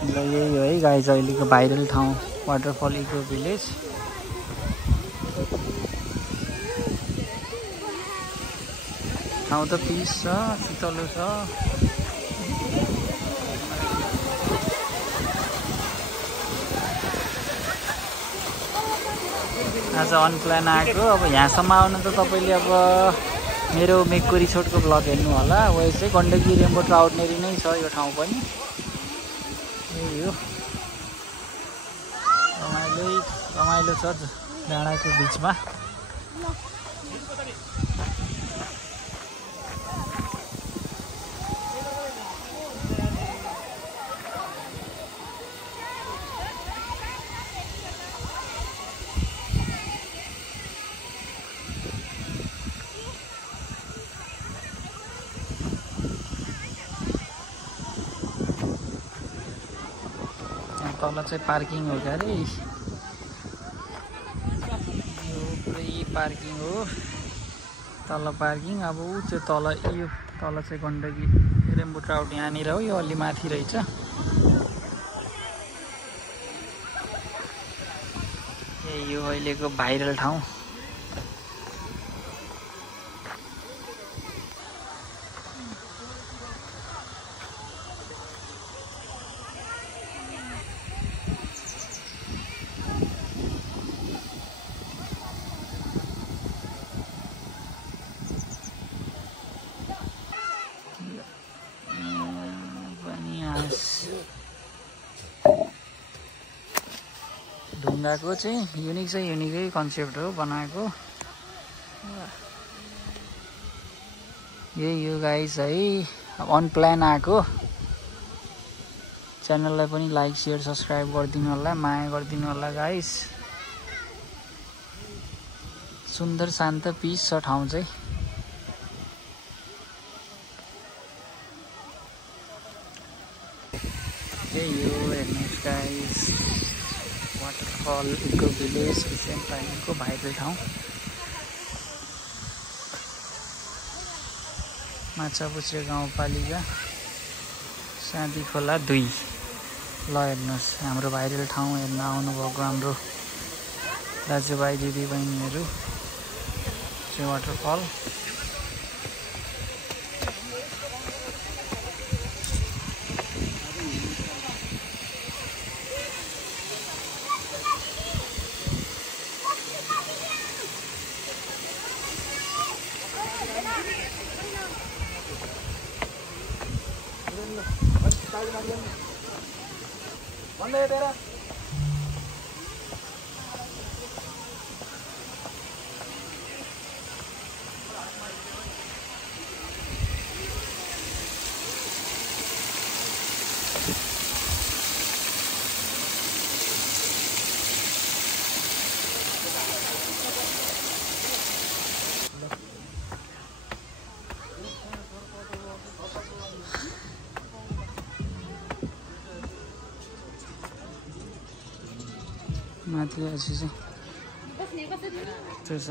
ल यही हो है गाइज अहिलेको भाइरल ठाउँ वाटरफल इको भिलेज। ठाउँ त पिस छ, शीतलो छ। आज अनप्लान आएको। अब यहाँसम्म आउनु त तपाईँले अब मेरो मेकुरी छोटको ब्लग हेर्नु होला। वही चाहिँ गण्डकी रेम्बो ट्राउटनेरी नै छ यो ठाउँ पनि। यही हो, रमाइलो छ डाँडाको बिचमा। तल चाहिँ पार्किङ हो क्या अरे, यो पुरै पार्किङ हो। तल पार्किङ। अब ऊ चाहिँ तल, यो तल चाहिँ गण्डकी रेम्बो ट्राउट यहाँनिर हो, यो अलि माथि रहेछ। यही हो अहिलेको भाइरल ठाउँ। ढुङ्गाको चाहिँ युनिकै कन्सेप्ट हो बनाएको। यही हो गाइस है, अनप्लान आएको। च्यानललाई पनि लाइक सेयर सब्सक्राइब गरिदिनु होला, माया गरिदिनु होला गाइस। सुन्दर शान्त पिस छ ठाउँ चाहिँ। यही हो हेर्नुहोस् guys, waterfall eco village recent टाइमको भाइरल ठाउँ। माछापुच्छ्रे गाउँपालिका साँधी खोला 2। ल हेर्नुहोस् हाम्रो भाइरल ठाउँ हेर्न आउनुभएको हाम्रो दाजुभाइ दिदीबहिनीहरू चाहिँ वाटरफल। माथि आएपछि चाहिँ त्यो छ।